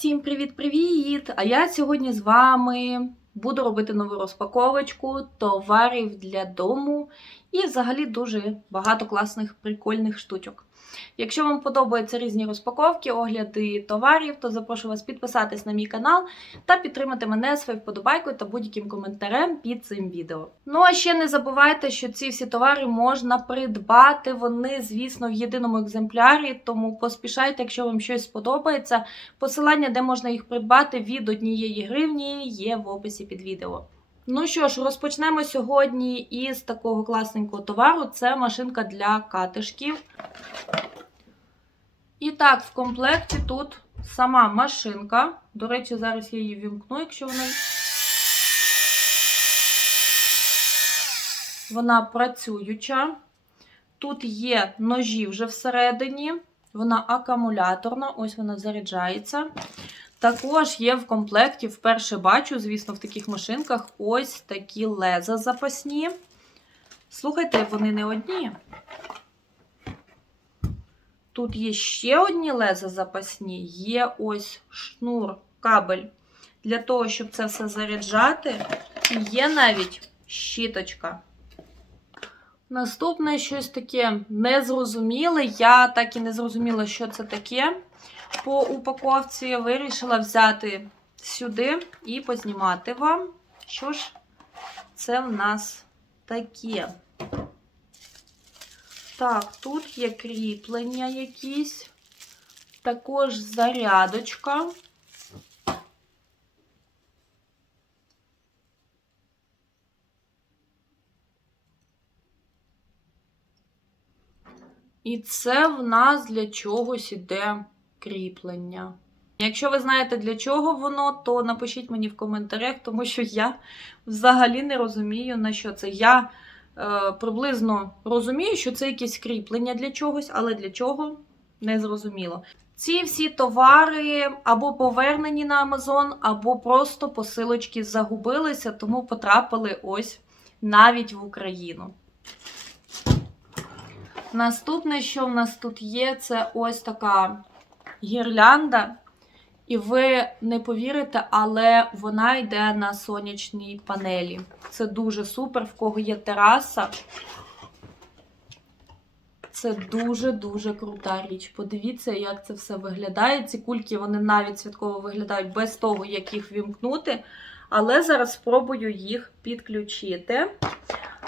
Всім привіт-привіт! А я сьогодні з вами буду робити нову розпаковочку товарів для дому і взагалі дуже багато класних прикольних штучок. Якщо вам подобаються різні розпаковки, огляди товарів, то запрошую вас підписатись на мій канал та підтримати мене своєю вподобайкою та будь-яким коментарем під цим відео. Ну а ще не забувайте, що ці всі товари можна придбати. Вони, звісно, в єдиному екземплярі, тому поспішайте, якщо вам щось сподобається. Посилання, де можна їх придбати від однієї гривні, є в описі під відео. Ну що ж, розпочнемо сьогодні із такого класненького товару. Це машинка для катишків. І так, в комплекті тут сама машинка. До речі, зараз я її вімкну, якщо вона. Вона працююча. Тут є ножі вже всередині. Вона акумуляторна, ось вона заряджається. Також є в комплекті, вперше бачу, звісно, в таких машинках ось такі леза запасні. Слухайте, вони не одні. Тут є ще одні леза запасні, є ось шнур, кабель для того, щоб це все заряджати. Є навіть щіточка. Наступне щось таке незрозуміле. Я так і не зрозуміла, що це таке. По упаковці вирішила взяти сюди і познімати вам. Що ж це в нас таке? Так, тут є кріплення якісь, також зарядочка. І це в нас для чогось іде кріплення. Якщо ви знаєте, для чого воно, то напишіть мені в коментарях, тому що я взагалі не розумію, на що це. Я е, приблизно розумію, що це якесь кріплення для чогось, але для чого не зрозуміло. Ці всі товари або повернені на Амазон, або просто посилочки загубилися, тому потрапили ось навіть в Україну. Наступне, що в нас тут є, це ось така гірлянда. І ви не повірите, але вона йде на сонячній панелі. Це дуже супер, в кого є тераса. Це дуже-дуже крута річ. Подивіться, як це все виглядає. Ці кульки вони навіть святково виглядають без того, як їх вімкнути. Але зараз спробую їх підключити.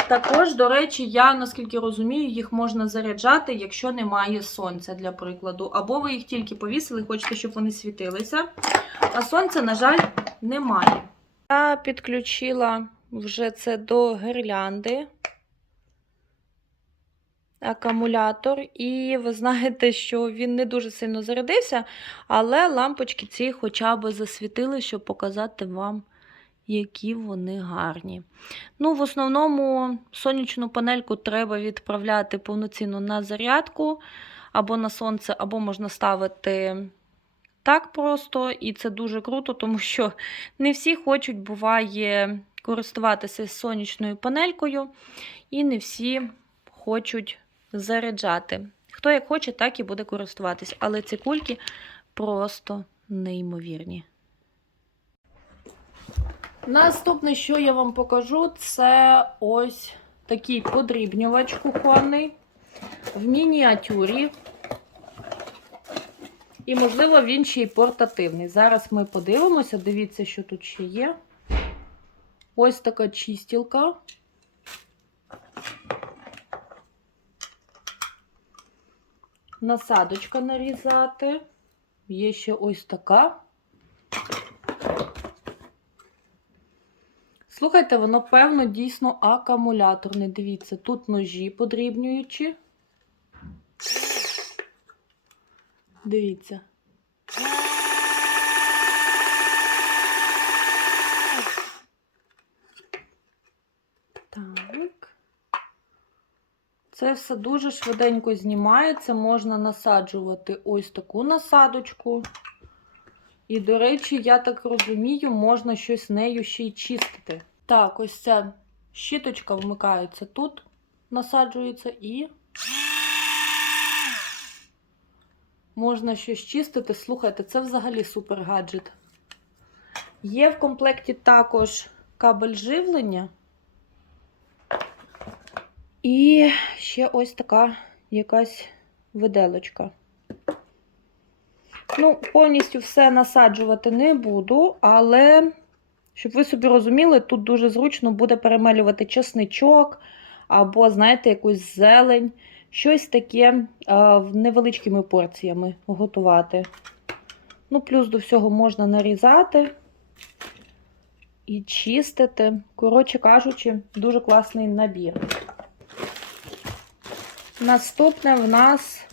Також, до речі, я, наскільки розумію, їх можна заряджати, якщо немає сонця, для прикладу. Або ви їх тільки повісили, хочете, щоб вони світилися. А сонця, на жаль, немає. Я підключила вже це до гірлянди. Акумулятор, і ви знаєте, що він не дуже сильно зарядився, але лампочки ці хоча б засвітили, щоб показати вам, які вони гарні. Ну, в основному сонячну панельку треба відправляти повноцінно на зарядку або на сонце, або можна ставити так просто. І це дуже круто, тому що не всі хочуть, буває, користуватися сонячною панелькою, і не всі хочуть заряджати. Хто як хоче, так і буде користуватись. Але ці кульки просто неймовірні. Наступне, що я вам покажу, це ось такий подрібнювач кухонний в мініатюрі. І, можливо, він ще й портативний. Зараз ми подивимося, дивіться, що тут ще є. Ось така чистілка. Насадочка нарізати. Є ще ось така. Слухайте, воно, певно, дійсно акумуляторне. Дивіться, тут ножі подрібнюючі. Дивіться. Так. Це все дуже швиденько знімається. Можна насаджувати ось таку насадочку. І, до речі, я так розумію, можна щось нею ще й чистити. Так, ось ця щіточка вмикається тут, насаджується і Можна щось чистити. Слухайте, це взагалі супер гаджет. Є в комплекті також кабель живлення. І ще ось така якась виделочка. Ну, повністю все насаджувати не буду, але, щоб ви собі розуміли, тут дуже зручно буде перемелювати чесничок або, знаєте, якусь зелень, щось таке а, невеличкими порціями готувати. Ну, плюс до всього можна нарізати і чистити. Коротше кажучи, дуже класний набір. Наступне в нас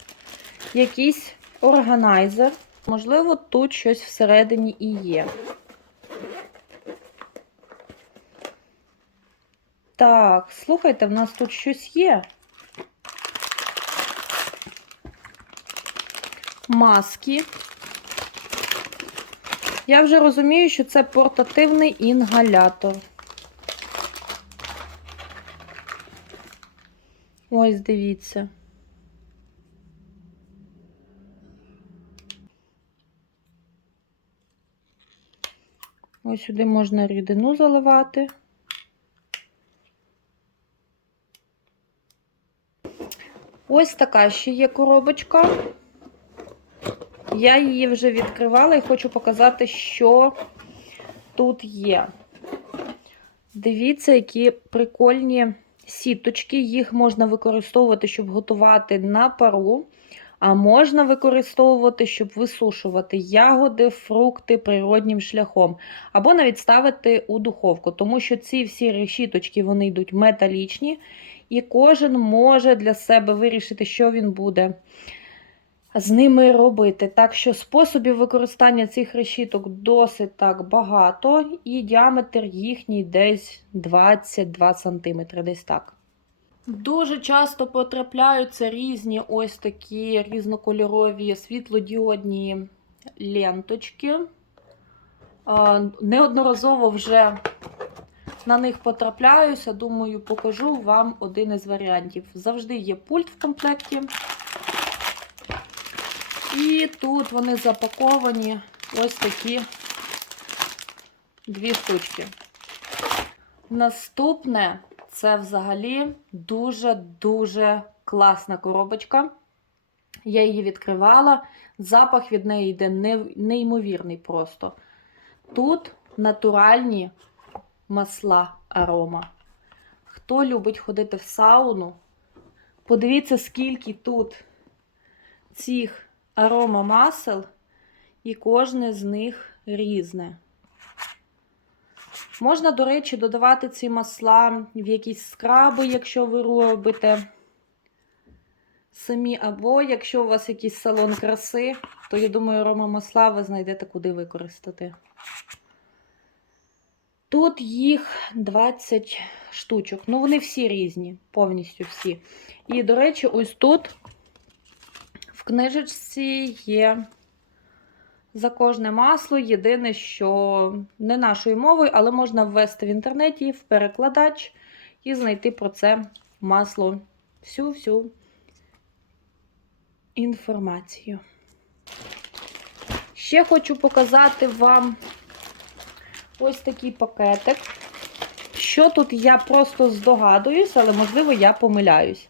якийсь органайзер. Можливо, тут щось всередині і є. Так, слухайте, в нас тут щось є. Маски. Я вже розумію, що це портативний інгалятор. Ось дивіться. Ось сюди можна рідину заливати. Ось така ще є коробочка. Я її вже відкривала і хочу показати, що тут є. Дивіться, які прикольні сіточки. Їх можна використовувати, щоб готувати на пару, а можна використовувати, щоб висушувати ягоди, фрукти природнім шляхом. Або навіть ставити у духовку, тому що ці всі решіточки вони йдуть металічні, і кожен може для себе вирішити, що він буде з ними робити. Так що способів використання цих решіток досить так багато, і діаметр їхній десь 22 см, десь так. Дуже часто потрапляються різні ось такі різнокольорові світлодіодні ленточки. Неодноразово вже на них потрапляюся, думаю, покажу вам один із варіантів. Завжди є пульт в комплекті. І тут вони запаковані ось такі дві штучки. Наступне це взагалі дуже-дуже класна коробочка. Я її відкривала, запах від неї йде неймовірний просто. Тут натуральні масла арома. Хто любить ходити в сауну, подивіться, скільки тут цих арома масел, і кожне з них різне. Можна, до речі, додавати ці масла в якісь скраби, якщо ви робите самі, або якщо у вас якийсь салон краси, то, я думаю, арома масла ви знайдете куди використати. Тут їх 20 штучок. Ну, вони всі різні, повністю всі. І, до речі, ось тут в книжечці є за кожне масло. Єдине, що не нашою мовою, але можна ввести в інтернеті в перекладач і знайти про це масло всю-всю інформацію. Ще хочу показати вам ось такий пакетик. Що тут я просто здогадуюсь, але, можливо, я помиляюсь.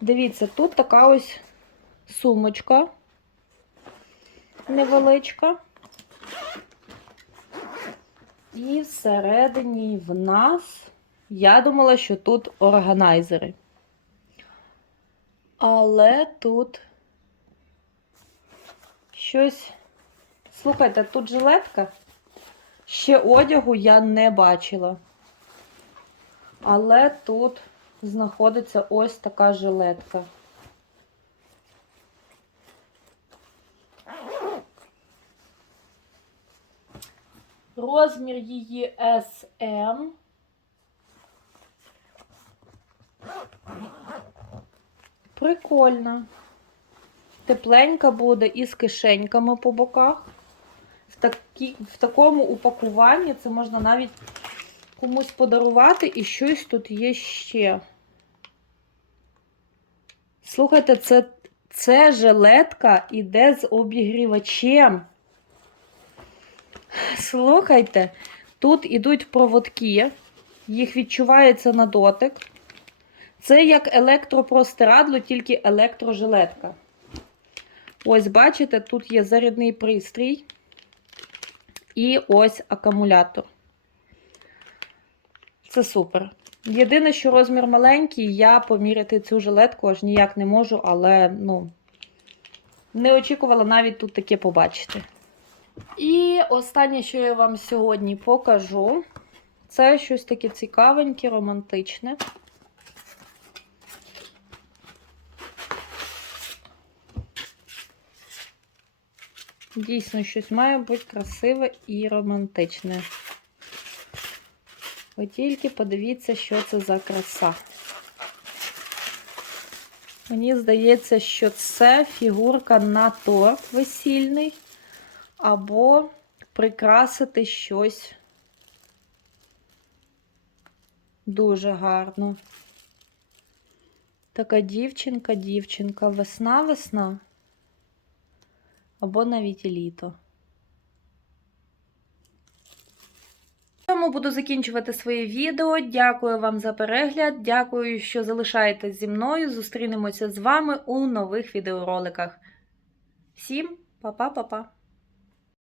Дивіться, тут така ось сумочка невеличка. І всередині в нас, я думала, що тут органайзери. Але тут щось. Слухайте, тут жилетка. Ще одягу я не бачила. Але тут знаходиться ось така жилетка. Розмір її SM. Прикольно. Тепленька буде і з кишеньками по боках. В, такі, в такому упакуванні це можна навіть комусь подарувати, і щось тут є ще. Слухайте, це, Це жилетка іде з обігрівачем. Слухайте, тут ідуть проводки, їх відчувається на дотик. Це як електропростирадло, тільки електрожилетка. Ось, бачите, тут є зарядний пристрій і ось акумулятор. Це супер. Єдине, що розмір маленький, я поміряти цю жилетку аж ніяк не можу, але ну, не очікувала навіть тут таке побачити. І останнє, що я вам сьогодні покажу, це щось таке цікавеньке, романтичне. Дійсно, щось має бути красиве і романтичне. Ви тільки подивіться, що це за краса. Мені здається, що це фігурка на торт весільний, або прикрасити щось дуже гарно. Така дівчинка, дівчинка, весна-весна, або навіть і літо. Тому буду закінчувати своє відео. Дякую вам за перегляд. Дякую, що залишаєтесь зі мною. Зустрінемося з вами у нових відеороликах. Всім па-па-па-па!